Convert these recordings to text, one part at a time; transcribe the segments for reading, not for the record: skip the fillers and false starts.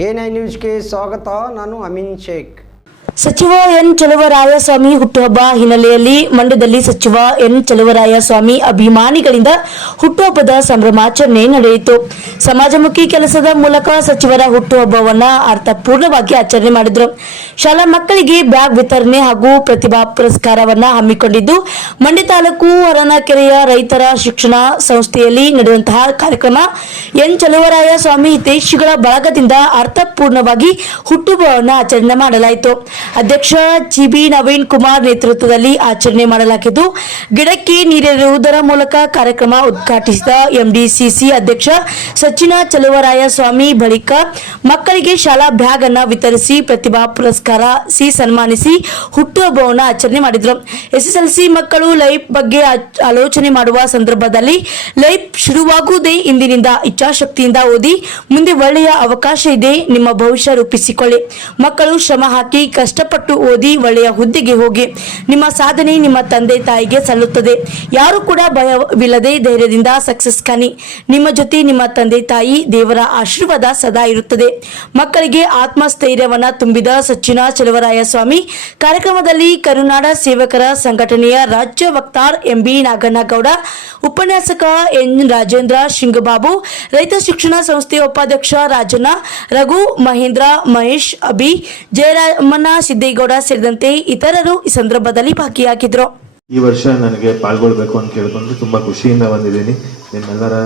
A9 ನ್ಯೂಸ್ಗೆ ಸ್ವಾಗತ. ನಾನು ಅಮೀನ್ ಶೇಖ್. ಸಚಿವ ಎನ್ ಚಲುವರಾಯಸ್ವಾಮಿ ಹುಟ್ಟುಹಬ್ಬ ಹಿನ್ನೆಲೆಯಲ್ಲಿ ಮಂಡ್ಯದಲ್ಲಿ ಸಚಿವ ಎನ್ ಚಲುವರಾಯಸ್ವಾಮಿ ಅಭಿಮಾನಿಗಳಿಂದ ಹುಟ್ಟುಹಬ್ಬದ ಸಂಭ್ರಮಾಚರಣೆ ನಡೆಯಿತು. ಸಮಾಜಮುಖಿ ಕೆಲಸದ ಮೂಲಕ ಸಚಿವರ ಹುಟ್ಟುಹಬ್ಬವನ್ನ ಅರ್ಥಪೂರ್ಣವಾಗಿ ಆಚರಣೆ ಮಾಡಿದ್ರು. ಶಾಲಾ ಮಕ್ಕಳಿಗೆ ಬ್ಯಾಗ್ ವಿತರಣೆ ಹಾಗೂ ಪ್ರತಿಭಾ ಪುರಸ್ಕಾರವನ್ನ ಹಮ್ಮಿಕೊಂಡಿದ್ದು, ಮಂಡ್ಯ ತಾಲೂಕು ಹೊರನಕೆರೆಯ ರೈತರ ಶಿಕ್ಷಣ ಸಂಸ್ಥೆಯಲ್ಲಿ ನಡೆಯುವಂತಹ ಕಾರ್ಯಕ್ರಮ ಎನ್ ಚಲುವರಾಯಸ್ವಾಮಿ ಹಿತೈಷಿಗಳ ಬಳಗದಿಂದ ಅರ್ಥಪೂರ್ಣವಾಗಿ ಹುಟ್ಟುಹಬ್ಬವನ್ನು ಆಚರಣೆ ಮಾಡಲಾಯಿತು. ಅಧ್ಯಕ್ಷ ಜಿಬಿ ನವೀನ್ ಕುಮಾರ್ ನೇತೃತ್ವದಲ್ಲಿ ಆಚರಣೆ ಮಾಡಲಾಗಿದ್ದು, ಗಿಡಕ್ಕೆ ನೀರೆರೆಯುವುದರ ಮೂಲಕ ಕಾರ್ಯಕ್ರಮ ಉದ್ಘಾಟಿಸಿದ ಎಂಡಿಸಿಸಿ ಅಧ್ಯಕ್ಷ ಸಚಿನ ಚಲುವರಾಯಸ್ವಾಮಿ ಬಳಿಕ ಮಕ್ಕಳಿಗೆ ಶಾಲಾ ಬ್ಯಾಗ್ ಅನ್ನು ವಿತರಿಸಿ ಪ್ರತಿಭಾ ಪುರಸ್ಕಾರ ಸನ್ಮಾನಿಸಿ ಹುಟ್ಟುಹಬ್ಬವನ್ನು ಆಚರಣೆ ಮಾಡಿದರು. ಎಸ್ಎಸ್ಎಲ್ಸಿ ಮಕ್ಕಳು ಲೈಫ್ ಬಗ್ಗೆ ಆಲೋಚನೆ ಮಾಡುವ ಸಂದರ್ಭದಲ್ಲಿ ಲೈಫ್ ಶುರುವಾಗುವುದೇ ಇಂದಿನಿಂದ, ಇಚ್ಛಾಶಕ್ತಿಯಿಂದ ಓದಿ, ಮುಂದೆ ಒಳ್ಳೆಯ ಅವಕಾಶ ಇದೆ, ನಿಮ್ಮ ಭವಿಷ್ಯ ರೂಪಿಸಿಕೊಳ್ಳಿ. ಮಕ್ಕಳು ಶ್ರಮ ಹಾಕಿ ಕಷ್ಟಪಟ್ಟು ಓದಿ ಒಳ್ಳೆಯ ಹುದ್ದೆಗೆ ಹೋಗಿ, ನಿಮ್ಮ ಸಾಧನೆ ನಿಮ್ಮ ತಂದೆ ತಾಯಿಗೆ ಸಲ್ಲುತ್ತದೆ. ಯಾರು ಕೂಡ ಭಯವಿಲ್ಲದೆ ಧೈರ್ಯದಿಂದ ಸಕ್ಸಸ್ ಕಾಣಿ. ನಿಮ್ಮ ಜೊತೆ ನಿಮ್ಮ ತಂದೆ ತಾಯಿ ದೇವರ ಆಶೀರ್ವಾದ ಸದಾ ಇರುತ್ತದೆ. ಮಕ್ಕಳಿಗೆ ಆತ್ಮಸ್ಥೈರ್ಯವನ್ನ ತುಂಬಿದ ಸಚಿನ ಚಲುವರಾಯಸ್ವಾಮಿ ಕಾರ್ಯಕ್ರಮದಲ್ಲಿ ಕರುನಾಡ ಸೇವಕರ ಸಂಘಟನೆಯ ರಾಜ್ಯ ವಕ್ತಾರ್ ಎಂಬಿ ನಾಗನಗೌಡ, ಉಪನ್ಯಾಸಕ ಎನ್ ರಾಜೇಂದ್ರ ಶಿಂಗಬಾಬು, ರೈತ ಶಿಕ್ಷಣ ಸಂಸ್ಥೆಯ ಉಪಾಧ್ಯಕ್ಷ ರಾಜಣ್ಣ, ರಘು, ಮಹೇಂದ್ರ, ಮಹೇಶ್, ಅಭಿ, ಜಯರಾಮಣ್ಣ, ಸಿದ್ದೇಗೌಡ ಸೇರಿದಂತೆ ಇತರರು ಈ ಸಂದರ್ಭದಲ್ಲಿ ಭಾಗಿಯಾಗಿದ್ರು. ಈ ವರ್ಷ ನನಗೆ ಪಾಲ್ಗೊಳ್ಬೇಕು ಅಂತ ಕೇಳ್ಕೊಂಡು ತುಂಬಾ ಖುಷಿಯಿಂದ ಬಂದಿದ್ದೀನಿ. ನಿಮ್ಮೆಲ್ಲರ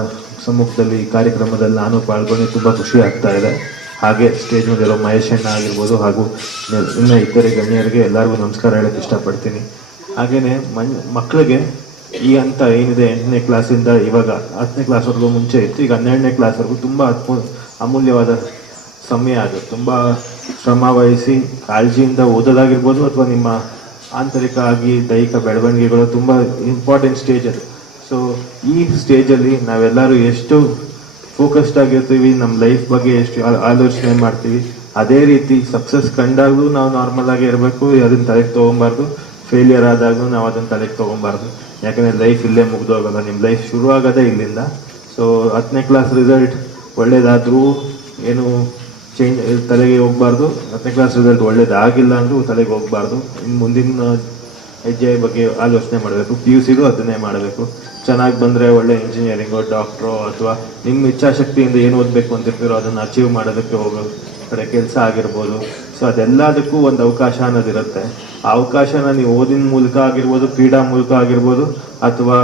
ಸಮ್ಮುಖದಲ್ಲಿ ಈ ಕಾರ್ಯಕ್ರಮದಲ್ಲಿ ನಾನು ಪಾಲ್ಗೊಂಡು ತುಂಬಾ ಖುಷಿ ಆಗ್ತಾ ಇದೆ. ಹಾಗೆ ಸ್ಟೇಜ್ ಮೇಲೆ ಇರೋ ಮಹೇಶ್ ಅಣ್ಣ ಆಗಿರ್ಬೋದು ಹಾಗೂ ಇನ್ನು ಇತರೆ ಗಣ್ಯರಿಗೆ ಎಲ್ಲರಿಗೂ ನಮಸ್ಕಾರ ಹೇಳಕ್ಕೆ ಇಷ್ಟಪಡ್ತೀನಿ. ಹಾಗೇನೆ ಮಕ್ಕಳಿಗೆ ಈ ಹಂತ ಏನಿದೆ 8ನೇ ಕ್ಲಾಸಿಂದ ಇವಾಗ 10ನೇ ಕ್ಲಾಸ್ವರೆಗೂ ಮುಂಚೆ ಇತ್ತು, ಈಗ 12ನೇ ಕ್ಲಾಸ್ವರೆಗೂ ತುಂಬ ಅಮೂಲ್ಯವಾದ ಸಮಯ ಅದು. ತುಂಬ ಶ್ರಮ ವಹಿಸಿ ಕಾಳಜಿಯಿಂದ ಓದೋದಾಗಿರ್ಬೋದು ಅಥವಾ ನಿಮ್ಮ ಆಂತರಿಕ ಆಗಿ ದೈಹಿಕ ಬೆಳವಣಿಗೆಗಳು ತುಂಬ ಇಂಪಾರ್ಟೆಂಟ್ ಸ್ಟೇಜ್ ಅದು. ಸೊ ಈ ಸ್ಟೇಜಲ್ಲಿ ನಾವೆಲ್ಲರೂ ಎಷ್ಟು ಫೋಕಸ್ಡ್ ಆಗಿರ್ತೀವಿ, ನಮ್ಮ ಲೈಫ್ ಬಗ್ಗೆ ಎಷ್ಟು ಆಲೋಚನೆ ಮಾಡ್ತೀವಿ, ಅದೇ ರೀತಿ ಸಕ್ಸಸ್ ಕಂಡಾಗೂ ನಾವು ನಾರ್ಮಲ್ ಆಗಿ ಇರಬೇಕು. ಅದನ್ನ ತಲೆಗೆ ತೊಗೊಬಾರ್ದು. ಫೇಲಿಯರ್ ಆದಾಗೂ ನಾವು ಅದನ್ನು ತಲೆಗೆ ತೊಗೊಬಾರ್ದು. ಯಾಕಂದರೆ ಲೈಫ್ ಇಲ್ಲೇ ಮುಗ್ದೋಗಲ್ಲ, ನಿಮ್ಮ ಲೈಫ್ ಶುರು ಆಗೋದೇ ಇಲ್ಲಿಂದ. ಸೊ 10ನೇ ಕ್ಲಾಸ್ ರಿಸಲ್ಟ್ ಒಳ್ಳೇದಾದರೂ ಏನು ಚೇಂಜ್ ತಲೆಗೆ ಹೋಗಬಾರ್ದು. 10ನೇ ಕ್ಲಾಸ್ ರಿಸಲ್ಟ್ ಒಳ್ಳೇದಾಗಿಲ್ಲ ಅಂದರೂ ತಲೆಗೆ ಹೋಗಬಾರ್ದು. ಇನ್ನು ಮುಂದಿನ ಹೆಜ್ಜೆ ಬಗ್ಗೆ ಆಲೋಚನೆ ಮಾಡಬೇಕು. PUCಗೂ ಅದನ್ನೇ ಮಾಡಬೇಕು. ಚೆನ್ನಾಗಿ ಬಂದರೆ ಒಳ್ಳೆ ಇಂಜಿನಿಯರಿಂಗೋ ಡಾಕ್ಟ್ರೋ ಅಥವಾ ನಿಮ್ಮ ಇಚ್ಛಾಶಕ್ತಿಯಿಂದ ಏನು ಓದಬೇಕು ಅಂತಿರ್ತೀರೋ ಅದನ್ನು ಅಚೀವ್ ಮಾಡೋದಕ್ಕೆ ಹೋಗೋ ಕಡೆ ಕೆಲಸ ಆಗಿರ್ಬೋದು. ಸೊ ಅದೆಲ್ಲದಕ್ಕೂ ಒಂದು ಅವಕಾಶ ಅನ್ನೋದಿರುತ್ತೆ. ಆ ಅವಕಾಶನ ನೀವು ಓದಿನ ಮೂಲಕ ಆಗಿರ್ಬೋದು, ಕ್ರೀಡಾ ಮೂಲಕ ಆಗಿರ್ಬೋದು, ಅಥವಾ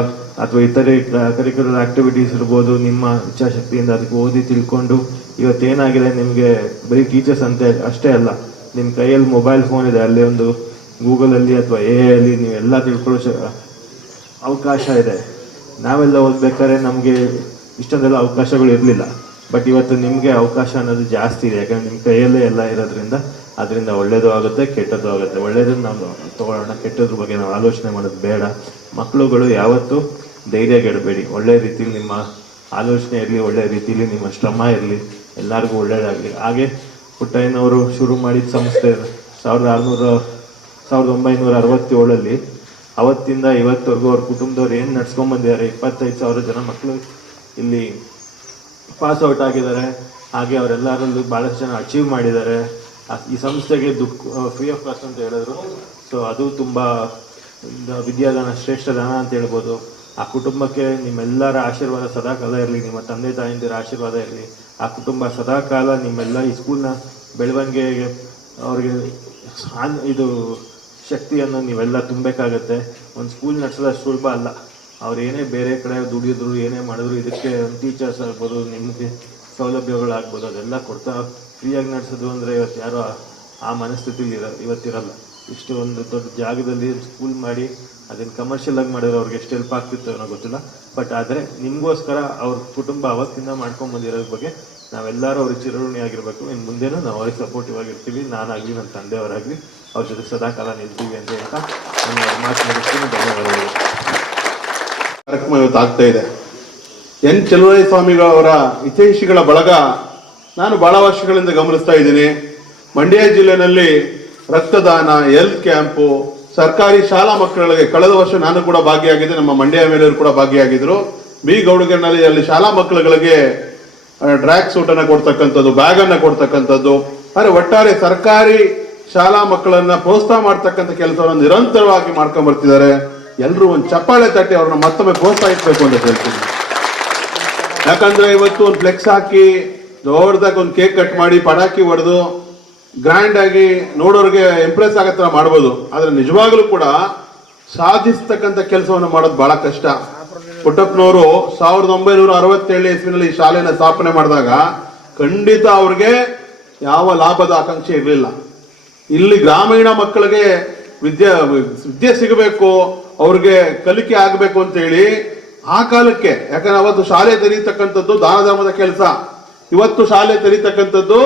ಇತರೆ ಕರಿಕ್ಯುಲರ್ ಆಕ್ಟಿವಿಟೀಸ್ ಇರ್ಬೋದು, ನಿಮ್ಮ ಇಚ್ಛಾಶಕ್ತಿಯಿಂದ ಅದಕ್ಕೆ ಓದಿ ತಿಳ್ಕೊಂಡು ಇವತ್ತೇನಾಗಿದೆ ನಿಮಗೆ ಬರೀ ಟೀಚರ್ಸ್ ಅಂತ ಅಷ್ಟೇ ಅಲ್ಲ, ನಿಮ್ಮ ಕೈಯಲ್ಲಿ ಮೊಬೈಲ್ ಫೋನ್ ಇದೆ, ಅಲ್ಲಿ ಒಂದು ಗೂಗಲಲ್ಲಿ ಅಥವಾ AI ನೀವೆಲ್ಲ ತಿಳ್ಕೊಳ್ಳೋ ಅವಕಾಶ ಇದೆ. ನಾವೆಲ್ಲ ಓದ್ಬೇಕಾದ್ರೆ ನಮಗೆ ಇಷ್ಟೊಂದೆಲ್ಲ ಅವಕಾಶಗಳು ಇರಲಿಲ್ಲ. ಬಟ್ ಇವತ್ತು ನಿಮಗೆ ಅವಕಾಶ ಅನ್ನೋದು ಜಾಸ್ತಿ ಇದೆ. ಯಾಕಂದರೆ ನಿಮ್ಮ ಕೈಯಲ್ಲೇ ಎಲ್ಲ ಇರೋದ್ರಿಂದ ಅದರಿಂದ ಒಳ್ಳೇದು ಆಗುತ್ತೆ, ಕೆಟ್ಟದ್ದು ಆಗುತ್ತೆ. ಒಳ್ಳೇದನ್ನು ನಾವು ತಗೊಳ್ಳೋಣ, ಕೆಟ್ಟದ್ರ ಬಗ್ಗೆ ನಾವು ಆಲೋಚನೆ ಮಾಡೋದು ಬೇಡ. ಮಕ್ಕಳುಗಳು ಯಾವತ್ತೂ ಧೈರ್ಯಗೆಡಬೇಡಿ. ಒಳ್ಳೆ ರೀತಿಲಿ ನಿಮ್ಮ ಆಲೋಚನೆ ಇರಲಿ, ಒಳ್ಳೆ ರೀತಿಲಿ ನಿಮ್ಮ ಶ್ರಮ ಇರಲಿ, ಎಲ್ಲರಿಗೂ ಒಳ್ಳೇದಾಗಲಿ. ಹಾಗೆ ಪುಟ್ಟಯ್ಯನವರು ಶುರು ಮಾಡಿದ ಸಂಸ್ಥೆ 1967 ಅವತ್ತಿಂದ ಇವತ್ತವರೆಗೂ ಅವ್ರ ಕುಟುಂಬದವ್ರು ಏನು ನಡ್ಸ್ಕೊಂಡ್ಬಂದಿದ್ದಾರೆ. 25,000 ಜನ ಮಕ್ಕಳು ಇಲ್ಲಿ ಪಾಸ್ ಔಟ್ ಆಗಿದ್ದಾರೆ. ಹಾಗೆ ಅವರೆಲ್ಲರಲ್ಲೂ ಭಾಳಷ್ಟು ಜನ ಅಚೀವ್ ಮಾಡಿದ್ದಾರೆ. ಈ ಸಂಸ್ಥೆಗೆ ಫ್ರೀ ಆಫ್ ಕಾಸ್ಟ್ ಅಂತ ಹೇಳಿದ್ರು. ಸೊ ಅದು ತುಂಬ ವಿದ್ಯಾದಾನ, ಶ್ರೇಷ್ಠ ದಾನ ಅಂತ ಹೇಳ್ಬೋದು. ಆ ಕುಟುಂಬಕ್ಕೆ ನಿಮ್ಮೆಲ್ಲರ ಆಶೀರ್ವಾದ ಸದಾಕಾಲ ಇರಲಿ, ನಿಮ್ಮ ತಂದೆ ತಾಯಿಂದಿರ ಆಶೀರ್ವಾದ ಇರಲಿ. ಆ ಕುಟುಂಬ ಸದಾಕಾಲ ನಿಮ್ಮೆಲ್ಲ ಈ ಸ್ಕೂಲ್ನ ಬೆಳವಣಿಗೆಗೆ ಅವ್ರಿಗೆ ಇದು ಶಕ್ತಿಯನ್ನು ನೀವೆಲ್ಲ ತುಂಬಬೇಕಾಗತ್ತೆ. ಒಂದು ಸ್ಕೂಲ್ ನಡೆಸೋದಷ್ಟು ಸುಲಭ ಅಲ್ಲ. ಅವ್ರು ಏನೇ ಬೇರೆ ಕಡೆ ದುಡಿದ್ರು, ಏನೇ ಮಾಡಿದ್ರು, ಇದಕ್ಕೆ ಟೀಚರ್ಸ್ ಆಗ್ಬೋದು, ನಿಮಗೆ ಸೌಲಭ್ಯಗಳಾಗ್ಬೋದು, ಅದೆಲ್ಲ ಕೊಡ್ತಾ ಫ್ರೀಯಾಗಿ ನಡೆಸೋದು ಅಂದರೆ ಇವತ್ತು ಯಾರೋ ಆ ಮನಸ್ಥಿತಿಲಿ ಇವತ್ತಿರಲ್ಲ. ಇಷ್ಟು ಒಂದು ದೊಡ್ಡ ಜಾಗದಲ್ಲಿ ಸ್ಕೂಲ್ ಮಾಡಿ ಅದನ್ನು ಕಮರ್ಷಿಯಲ್ ಆಗಿ ಮಾಡಿದ್ರೆ ಅವ್ರಿಗೆ ಎಷ್ಟು ಹೆಲ್ಪ್ ಆಗ್ತಿತ್ತು ಅನ್ನೋ ಗೊತ್ತಿಲ್ಲ. ಬಟ್ ಆದರೆ ನಿಮಗೋಸ್ಕರ ಅವ್ರ ಕುಟುಂಬ ಅವತ್ತಿಂದ ಮಾಡ್ಕೊಂಡ್ಬಂದಿರೋದ್ರ ಬಗ್ಗೆ ನಾವೆಲ್ಲರೂ ಅವ್ರಿಗೆ ಚಿರಋಣಿ ಆಗಿರಬೇಕು. ಇನ್ನು ಮುಂದೆನೂ ನಾವು ಅವ್ರಿಗೆ ಸಪೋರ್ಟಿವ್ ಆಗಿರ್ತೀವಿ. ನಾನಾಗಲಿ ನನ್ನ ತಂದೆಯವರಾಗಲಿ ಅವ್ರ ಜೊತೆ ಸದಾಕಾಲ ನಿಲ್ತೀವಿ ಅಂತ ಹೇಳ್ತಾ ನನ್ನ ಮಾತು ಮುಗಿಸ್ತೀನಿ. ಧನ್ಯವಾದಗಳು. ಕಾರ್ಯಕ್ರಮ ಇವತ್ತು ಆಗ್ತಾ ಇದೆ. ಎನ್ ಚಲುವರಾಯಸ್ವಾಮಿಗಳವರ ಹಿತೈಷಿಗಳ ಬಳಗ ನಾನು ಬಹಳ ವರ್ಷಗಳಿಂದ ಗಮನಿಸ್ತಾ ಇದ್ದೀನಿ. ಮಂಡ್ಯ ಜಿಲ್ಲೆಯಲ್ಲಿ ರಕ್ತದಾನ, ಹೆಲ್ತ್ ಕ್ಯಾಂಪು, ಸರ್ಕಾರಿ ಶಾಲಾ ಮಕ್ಕಳಿಗೆ ಕಳೆದ ವರ್ಷ ನಾನು ಕೂಡ ಭಾಗಿಯಾಗಿದ್ದೆ, ನಮ್ಮ ಮಂಡ್ಯ ಮೇಲೆಯವರು ಕೂಡ ಭಾಗಿಯಾಗಿದ್ರು. ಬಿ ಗೌಡಗನಲ್ಲಿ ಅಲ್ಲಿ ಶಾಲಾ ಮಕ್ಕಳುಗಳಿಗೆ ಟ್ರ್ಯಾಕ್ ಸೂಟನ್ನು ಕೊಡ್ತಕ್ಕಂಥದ್ದು, ಬ್ಯಾಗನ್ನು ಕೊಡ್ತಕ್ಕಂಥದ್ದು, ಅಂದರೆ ಒಟ್ಟಾರೆ ಸರ್ಕಾರಿ ಶಾಲಾ ಮಕ್ಕಳನ್ನ ಪ್ರೋತ್ಸಾಹ ಮಾಡ್ತಕ್ಕಂಥ ಕೆಲಸವನ್ನು ನಿರಂತರವಾಗಿ ಮಾಡ್ಕೊಂಡ್ ಬರ್ತಿದ್ದಾರೆ. ಎಲ್ಲರೂ ಒಂದು ಚಪ್ಪಾಳೆ ತಟ್ಟಿ ಅವ್ರನ್ನ ಮತ್ತೊಮ್ಮೆ ಪ್ರೋತ್ಸಾಹಿಸಬೇಕು ಅಂತ ಹೇಳ್ತೀನಿ. ಯಾಕಂದ್ರೆ ಇವತ್ತು ಒಂದು ಫ್ಲೆಕ್ಸ್ ಹಾಕಿ ದೊಡ್ಡದಾಗಿ ಒಂದು ಕೇಕ್ ಕಟ್ ಮಾಡಿ ಪಟಾಕಿ ಹೊಡೆದು ಗ್ರ್ಯಾಂಡ್ ಆಗಿ ನೋಡೋರಿಗೆ ಇಂಪ್ರೆಸ್ ಆಗೋ ಥರ ಮಾಡ್ಬೋದು. ಆದ್ರೆ ನಿಜವಾಗ್ಲೂ ಕೂಡ ಸಾಧಿಸ್ತಕ್ಕಂಥ ಕೆಲಸವನ್ನು ಮಾಡೋದು ಬಹಳ ಕಷ್ಟ. ಪುಟ್ಟಪ್ಪನವರು 1967 ಇಸ್ವಿನಲ್ಲಿ ಈ ಶಾಲೆನ ಸ್ಥಾಪನೆ ಮಾಡಿದಾಗ ಖಂಡಿತ ಅವ್ರಿಗೆ ಯಾವ ಲಾಭದ ಆಕಾಂಕ್ಷೆ ಇರಲಿಲ್ಲ. ಇಲ್ಲಿ ಗ್ರಾಮೀಣ ಮಕ್ಕಳಿಗೆ ವಿದ್ಯೆ ಸಿಗಬೇಕು, ಅವ್ರಿಗೆ ಕಲಿಕೆ ಆಗಬೇಕು ಅಂತ ಹೇಳಿ ಆ ಕಾಲಕ್ಕೆ, ಯಾಕಂದ್ರೆ ಅವತ್ತು ಶಾಲೆ ತೆರೀತಕ್ಕಂಥದ್ದು ದಾನ ಧರ್ಮದ ಕೆಲಸ, ಇವತ್ತು ಶಾಲೆ ತೆರೀತಕ್ಕಂಥದ್ದು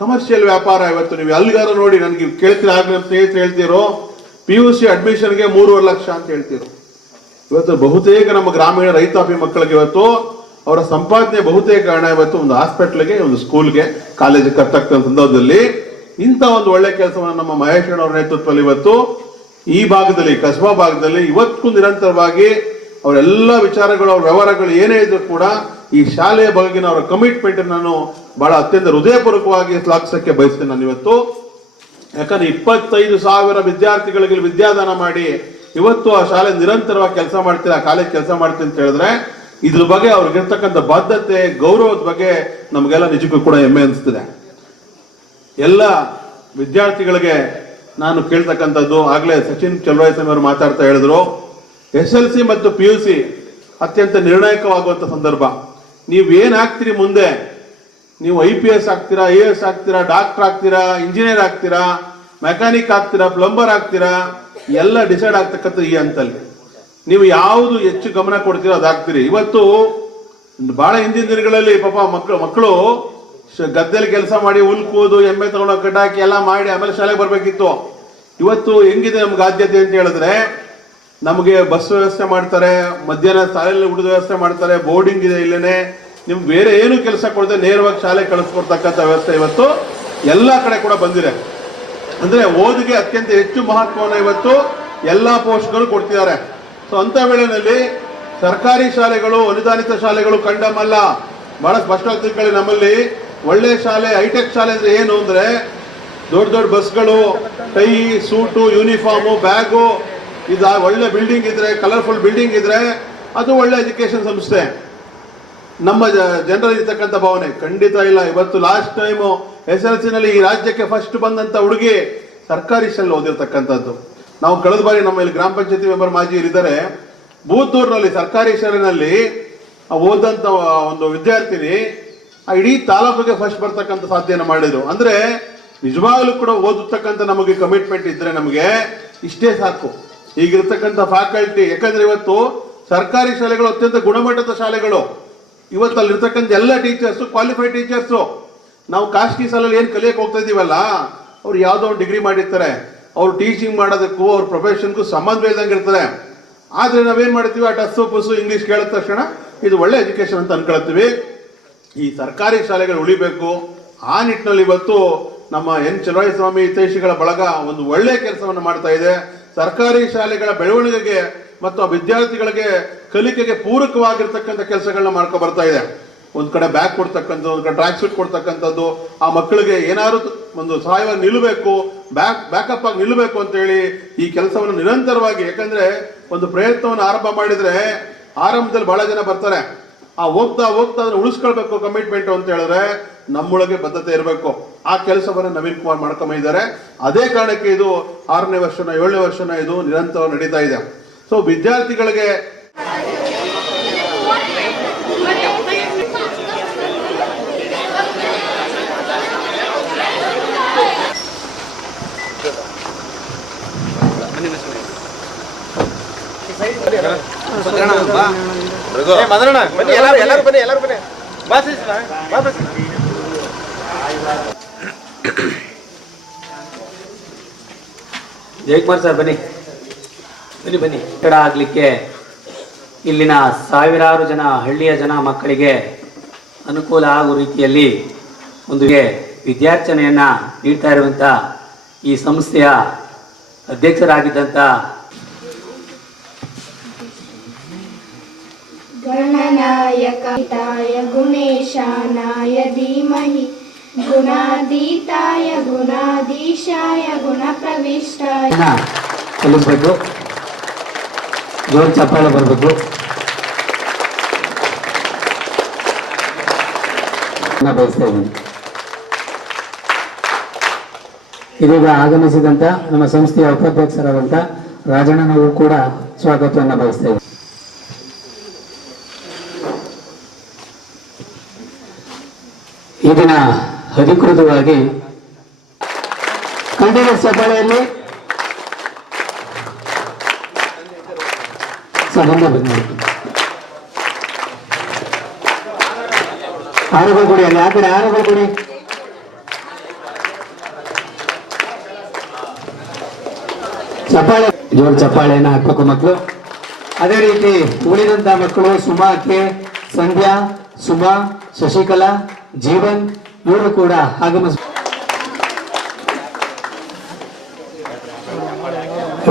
ಕಮರ್ಷಿಯಲ್ ವ್ಯಾಪಾರ. ಇವತ್ತು ನೀವು ಎಲ್ಲಿಗಾರ ನೋಡಿ, ನನಗೆ ಕೇಳ್ತೀರ ಆಗ್ಲಿ ನಮ್ಮ ಸ್ನೇಹಿತರು ಹೇಳ್ತಿರೋ PUC ಅಡ್ಮಿಷನ್ಗೆ 3.5 ಲಕ್ಷ ಅಂತ ಹೇಳ್ತಿರೋ. ಇವತ್ತು ಬಹುತೇಕ ನಮ್ಮ ಗ್ರಾಮೀಣ ರೈತಾಪಿ ಮಕ್ಕಳಿಗೆ ಇವತ್ತು ಅವರ ಸಂಪಾದನೆ ಬಹುತೇಕ ಹಣ ಇವತ್ತು ಒಂದು ಹಾಸ್ಪಿಟ್ಲ್ಗೆ, ಒಂದು ಸ್ಕೂಲ್ಗೆ, ಕಾಲೇಜಿಗೆ ಕರ್ತಕ್ಕಂಥ ಸಂದರ್ಭದಲ್ಲಿ ಇಂಥ ಒಂದು ಒಳ್ಳೆ ಕೆಲಸವನ್ನು ನಮ್ಮ ಮಹೇಶ್ ಅವರ ನೇತೃತ್ವದಲ್ಲಿ ಇವತ್ತು ಈ ಭಾಗದಲ್ಲಿ, ಕಸ್ಬಾ ಭಾಗದಲ್ಲಿ ಇವತ್ತು ನಿರಂತರವಾಗಿ ಅವರೆಲ್ಲ ವಿಚಾರಗಳು, ಅವ್ರ ವ್ಯವಹಾರಗಳು ಏನೇ ಇದ್ರು ಕೂಡ ಈ ಶಾಲೆಯ ಬಗೆಗಿನ ಅವರ ಕಮಿಟ್ಮೆಂಟ್ ನಾನು ಬಹಳ ಅತ್ಯಂತ ಹೃದಯಪೂರ್ವಕವಾಗಿ ಶ್ಲಾಘಿಸಕ್ಕೆ ಬಯಸ್ತೇನೆ ನಾನು ಇವತ್ತು. ಯಾಕಂದ್ರೆ 25,000 ವಿದ್ಯಾರ್ಥಿಗಳಿಗೆ ವಿದ್ಯಾದಾನ ಮಾಡಿ ಇವತ್ತು ಆ ಶಾಲೆ ನಿರಂತರವಾಗಿ ಕೆಲಸ ಮಾಡ್ತೀರಾ, ಆ ಕಾಲೇಜ್ ಕೆಲಸ ಮಾಡ್ತೀನಿ ಅಂತ ಹೇಳಿದ್ರೆ ಇದ್ರ ಬಗ್ಗೆ ಅವ್ರಿಗಿರ್ತಕ್ಕಂಥ ಬಾಧ್ಯತೆ, ಗೌರವದ ಬಗ್ಗೆ ನಮಗೆಲ್ಲ ನಿಜಕ್ಕೂ ಕೂಡ ಹೆಮ್ಮೆ ಅನಿಸ್ತದೆ. ಎಲ್ಲ ವಿದ್ಯಾರ್ಥಿಗಳಿಗೆ ನಾನು ಕೇಳ್ತಕ್ಕಂಥದ್ದು, ಆಗ್ಲೇ ಸಚಿನ್ ಚಲುವರಾಯಸ್ವಾಮಿ ಅವರು ಮಾತಾಡ್ತಾ ಹೇಳಿದ್ರು, SLC ಮತ್ತು PUC ಅತ್ಯಂತ ನಿರ್ಣಾಯಕವಾಗುವಂತ ಸಂದರ್ಭ. ನೀವು ಏನ್ ಆಗ್ತೀರಿ ಮುಂದೆ, ನೀವು IPS ಆಗ್ತೀರಾ, AS ಆಗ್ತೀರಾ, ಡಾಕ್ಟರ್ ಆಗ್ತೀರಾ, ಇಂಜಿನಿಯರ್ ಆಗ್ತೀರಾ, ಮೆಕ್ಯಾನಿಕ್ ಆಗ್ತೀರಾ, ಪ್ಲಂಬರ್ ಆಗ್ತೀರಾ, ಎಲ್ಲ ಡಿಸೈಡ್ ಆಗ್ತಕ್ಕಂಥ ಈ ಹಂತಲ್ಲಿ ನೀವು ಯಾವುದು ಹೆಚ್ಚು ಗಮನ ಕೊಡ್ತೀರೋ ಅದಾಗ್ತೀರಿ. ಇವತ್ತು ಬಹಳ ಹಿಂದಿನ ದಿನಗಳಲ್ಲಿ ಪಾಪ ಮಕ್ಕಳು ಗದ್ದೆಯಲ್ಲಿ ಕೆಲಸ ಮಾಡಿ ಹುಲ್ ಕೂದು ಎಮ್ಮೆ ತಗೊಂಡೋಗಿ ಕಟ್ಟಾಕಿ ಎಲ್ಲ ಮಾಡಿ ಆಮೇಲೆ ಶಾಲೆಗೆ ಬರ್ಬೇಕಿತ್ತು. ಇವತ್ತು ಹೆಂಗಿದೆ ನಮ್ಗೆ ಆದ್ಯತೆ ಅಂತ ಹೇಳಿದ್ರೆ, ನಮಗೆ ಬಸ್ ವ್ಯವಸ್ಥೆ ಮಾಡ್ತಾರೆ, ಮಧ್ಯಾಹ್ನ ಶಾಲೆಯಲ್ಲಿ ಊಟದ ವ್ಯವಸ್ಥೆ ಮಾಡ್ತಾರೆ, ಬೋರ್ಡಿಂಗ್ ಇದೆ ಇಲ್ಲೇನೆ, ನಿಮ್ಗೆ ಬೇರೆ ಏನು ಕೆಲಸ ಕೊಡದೆ ನೇರವಾಗಿ ಶಾಲೆ ಕಳಿಸ್ಕೊಡ್ತಕ್ಕಂಥ ವ್ಯವಸ್ಥೆ ಇವತ್ತು ಎಲ್ಲ ಕಡೆ ಕೂಡ ಬಂದಿದೆ. ಅಂದ್ರೆ ಓದಿಗೆ ಅತ್ಯಂತ ಹೆಚ್ಚು ಮಹತ್ವವನ್ನು ಇವತ್ತು ಎಲ್ಲಾ ಪೋಷಕರು ಕೊಡ್ತಿದ್ದಾರೆ. ಸೊ ಅಂತ ವೇಳೆಯಲ್ಲಿ ಸರ್ಕಾರಿ ಶಾಲೆಗಳು, ಅನುದಾನಿತ ಶಾಲೆಗಳು ಕಂಡಮ್ ಅಲ್ಲ. ಬಹಳ ಸ್ಪಷ್ಟವಾಗಿ ತಿಳ್ಕೊಳ್ಳಿ, ನಮ್ಮಲ್ಲಿ ಒಳ್ಳೆ ಶಾಲೆ, ಹೈಟೆಕ್ ಶಾಲೆ ಅಂದ್ರೆ ಏನು ಅಂದ್ರೆ ದೊಡ್ಡ ದೊಡ್ಡ ಬಸ್ಗಳು, ಟೈ, ಸೂಟು, ಯೂನಿಫಾರ್ಮು, ಬ್ಯಾಗು, ಇದು ಒಳ್ಳೆ ಬಿಲ್ಡಿಂಗ್ ಇದ್ರೆ, ಕಲರ್ಫುಲ್ ಬಿಲ್ಡಿಂಗ್ ಇದ್ರೆ ಅದು ಒಳ್ಳೆ ಎಜುಕೇಶನ್ ಸಂಸ್ಥೆ. ನಮ್ಮ ಜನರಲ್ಲಿ ಇರ್ತಕ್ಕಂಥ ಭಾವನೆ ಖಂಡಿತ ಇಲ್ಲ. ಇವತ್ತು ಲಾಸ್ಟ್ ಟೈಮ್ SLC ನಲ್ಲಿ ಈ ರಾಜ್ಯಕ್ಕೆ ಫಸ್ಟ್ ಬಂದಂತ ಹುಡುಗಿ ಸರ್ಕಾರಿ ಶಾಲೆ ಓದಿರ್ತಕ್ಕಂಥದ್ದು. ನಾವು ಕಳೆದ ಬಾರಿ ನಮ್ಮ ಇಲ್ಲಿ ಗ್ರಾಮ ಪಂಚಾಯತಿ ಮೆಂಬರ್ ಮಾಜಿ ಇದ್ದಾರೆ, ಬೂತೂರಿನಲ್ಲಿ ಸರ್ಕಾರಿ ಶಾಲೆನಲ್ಲಿ ಓದಂತ ಒಂದು ವಿದ್ಯಾರ್ಥಿನಿ ಇಡೀ ತಾಲೂಕಿಗೆ ಫಸ್ಟ್ ಬರ್ತಕ್ಕಂಥ ಸಾಧ್ಯನ ಮಾಡಿದ್ರು. ಅಂದ್ರೆ ನಿಜವಾಗ್ಲೂ ಕೂಡ ಓದತಕ್ಕಂಥ ನಮಗೆ ಕಮಿಟ್ಮೆಂಟ್ ಇದ್ರೆ ನಮಗೆ ಇಷ್ಟೇ ಸಾಕು. ಈಗಿರ್ತಕ್ಕಂಥ ಫ್ಯಾಕಲ್ಟಿ, ಯಾಕಂದ್ರೆ ಇವತ್ತು ಸರ್ಕಾರಿ ಶಾಲೆಗಳು ಅತ್ಯಂತ ಗುಣಮಟ್ಟದ ಶಾಲೆಗಳು. ಇವತ್ತು ಅಲ್ಲಿರ್ತಕ್ಕಂಥ ಎಲ್ಲ ಟೀಚರ್ಸು ಕ್ವಾಲಿಫೈಡ್ ಟೀಚರ್ಸು. ನಾವು ಖಾಸಗಿ ಶಾಲೆಯಲ್ಲಿ ಏನು ಕಲಿಯಕ್ಕೆ ಹೋಗ್ತಾ ಇದೀವಲ್ಲ, ಅವ್ರು ಯಾವುದೋ ಒಂದು ಡಿಗ್ರಿ ಮಾಡಿರ್ತಾರೆ, ಅವ್ರು ಟೀಚಿಂಗ್ ಮಾಡೋದಕ್ಕೂ ಅವ್ರ ಪ್ರೊಫೆಷನ್ಗೂ ಸಂಬಂಧ ಇಲ್ದಂಗೆ ಇರ್ತಾರೆ. ಆದ್ರೆ ನಾವೇನ್ ಮಾಡ್ತೀವಿ, ಆ ಟಸ್ಸು ಪುಸ್ಸು ಇಂಗ್ಲಿಷ್ ಕೇಳಿದ ತಕ್ಷಣ ಇದು ಒಳ್ಳೆ ಎಜುಕೇಶನ್ ಅಂತ ಅನ್ಕೊಳ್ತೀವಿ. ಈ ಸರ್ಕಾರಿ ಶಾಲೆಗಳು ಉಳಿಬೇಕು. ಆ ನಿಟ್ಟಿನಲ್ಲಿ ಇವತ್ತು ನಮ್ಮ N. ಚಲುವರಾಯಸ್ವಾಮಿ ಹಿತೈಷಿಗಳ ಬಳಗ ಒಂದು ಒಳ್ಳೆ ಕೆಲಸವನ್ನು ಮಾಡ್ತಾ ಇದೆ. ಸರ್ಕಾರಿ ಶಾಲೆಗಳ ಬೆಳವಣಿಗೆಗೆ ಮತ್ತು ಆ ವಿದ್ಯಾರ್ಥಿಗಳಿಗೆ ಕಲಿಕೆಗೆ ಪೂರಕವಾಗಿರ್ತಕ್ಕಂಥ ಕೆಲಸಗಳನ್ನ ಮಾಡ್ಕೊ ಬರ್ತಾ ಇದೆ. ಒಂದ್ ಕಡೆ ಬ್ಯಾಗ್ ಕೊಡ್ತಕ್ಕಂಥದ್ದು, ಒಂದ್ ಕಡೆ ಟ್ರ್ಯಾಕ್ ಸೂಟ್ ಕೊಡ್ತಕ್ಕಂಥದ್ದು, ಆ ಮಕ್ಕಳಿಗೆ ಏನಾದ್ರು ಒಂದು ಸಹಾಯವಾಗಿ ನಿಲ್ಲಬೇಕು, ಬ್ಯಾಕಪ್ ಆಗಿ ನಿಲ್ಲಬೇಕು ಅಂತ ಹೇಳಿ ಈ ಕೆಲಸವನ್ನು ನಿರಂತರವಾಗಿ, ಯಾಕಂದ್ರೆ ಒಂದು ಪ್ರಯತ್ನವನ್ನು ಆರಂಭ ಮಾಡಿದ್ರೆ ಆರಂಭದಲ್ಲಿ ಬಹಳ ಜನ ಬರ್ತಾರೆ, ಆ ಹೋಗ್ತಾ ಅದನ್ನ ಉಳಿಸ್ಕೊಳ್ಬೇಕು ಕಮಿಟ್ಮೆಂಟ್ ಅಂತ ಹೇಳಿದ್ರೆ ನಮ್ಮೊಳಗೆ ಬದ್ಧತೆ ಇರಬೇಕು. ಆ ಕೆಲಸವನ್ನು ನವೀನ್ ಕುಮಾರ್ ಮಾಡ್ಕೊಂಬಂದಿದ್ದಾರೆ. ಅದೇ ಕಾರಣಕ್ಕೆ ಇದು 6ನೇ ವರ್ಷನ 7ನೇ ವರ್ಷನ ಇದು ನಿರಂತರ ನಡೀತಾ ಇದೆ. ಸೊ ವಿದ್ಯಾರ್ಥಿಗಳಿಗೆ ಜಯಕುಮಾರ್ ಸರ್ ಬನ್ನಿ ಕಟ್ಟಡ ಆಗಲಿಕ್ಕೆ ಇಲ್ಲಿನ ಸಾವಿರಾರು ಜನ ಹಳ್ಳಿಯ ಜನ ಮಕ್ಕಳಿಗೆ ಅನುಕೂಲ ಆಗುವ ರೀತಿಯಲ್ಲಿ ಒಂದು ವಿದ್ಯಾರ್ಚನೆಯನ್ನು ನೀಡ್ತಾ ಇರುವಂಥ ಈ ಸಂಸ್ಥೆಯ ಅಧ್ಯಕ್ಷರಾಗಿದ್ದಂಥ गणनायकाय गुणेशानाय धीमहि गुणातीताय गुणाधीशाय गुणप्रविष्टाय ಕಲಿಸ್ಬೇಕು. ಜೋರು ಚಪ್ಪಾಳೆ ಬರಬೇಕು. ಬಯಸ್ತಾ ಇದ್ದೀನಿ. ಇದೀಗ ಆಗಮಿಸಿದಂತ ನಮ್ಮ ಸಂಸ್ಥೆಯ ಉಪಾಧ್ಯಕ್ಷರಾದಂತ ರಾಜಣ್ಣನವರು ಕೂಡ ಸ್ವಾಗತವನ್ನು ಬಯಸ್ತಾ ಇದ್ದೀನಿ. ಈ ದಿನ ಅಧಿಕೃತವಾಗಿ ಕಂಟಿನ್ಯೂಸ್ ಚಪ್ಪಾಳೆಯಲ್ಲಿ ಸಂಬಂಧ ಬಂದ ಆರೋಗ್ಯ ಕೊಡಿ, ಅಲ್ಲಿ ಆ ಕಡೆ ಆರೋಗ್ಯ ಕೊಡಿ. ಚಪ್ಪಾಳೆ, ಜೋರು ಚಪ್ಪಾಳೆಯನ್ನು ಹಾಕ್ಬೇಕು ಮಕ್ಕಳು. ಅದೇ ರೀತಿ ಉಳಿದಂತ ಮಕ್ಕಳು ಸುಮಾ ಕೆ, ಸಂಧ್ಯಾ, ಸುಮಾ, ಶಶಿಕಲಾ, ಜೀವನ್ ಇವರು ಕೂಡ ಆಗಮಿಸ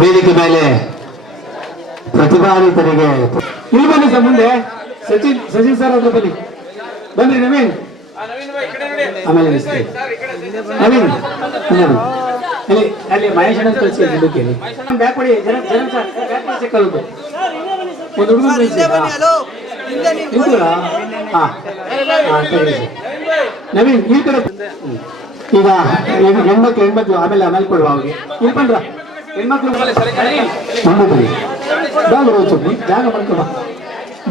ವೇದಿಕೆ ಮೇಲೆ ಪ್ರತಿಭಾನ್ವಿತರಿಗೆ ಇಲ್ಲಿ ಬನ್ನಿ ಸರ್, ಮುಂದೆ ಸಚಿನ್ ಸರ್ ಹತ್ರ ಬನ್ನಿ. ಬನ್ನಿ ನವೀನ್, ಆಮೇಲೆ ನವೀನ್ ಅಲ್ಲಿ ಮಹೇಶ್ ಅಣ್ಣ ಕಳಿಸಿ ಬ್ಯಾಕ್ ಕೊಡಿ. ಒಂದು ಹುಡುಗ ನವೀನ್ ಈ ಕಡೆ ಈಗ ಹೆಣ್ಮಕ್ಳು ಆಮೇಲೆ ಕೊಡುವ ಅವ್ರಿಗೆ. ಇಲ್ಲಿ ಬಂದ್ರ ಹೆಣ್ಮಕ್ಳು ಜಾಗ ಮಾಡ್ಕೊಂಬ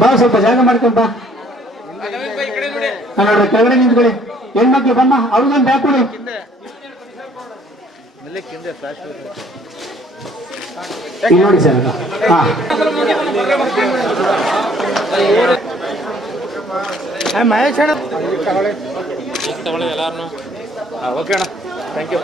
ಬಾ, ಸ್ವಲ್ಪ ಜಾಗ ಮಾಡ್ಕೊಂಬ. ನೋಡ್ರಿ ಕೆಳಗಡೆ ನಿಂತ್ಕೊಳ್ಳಿ. ಹೆಣ್ಮಕ್ಳು ಬಮ್ಮ, ಅವ್ರಿಗೊಂದು ಬ್ಯಾಗ್ ಕೊಡಿ. ಇಲ್ಲಿ ನೋಡಿ ಸರ್. ಮಹೇಶ್ ಅಣ್ಣ ಓಕೆ ಅಣ್ಣ, ಥ್ಯಾಂಕ್ ಯು.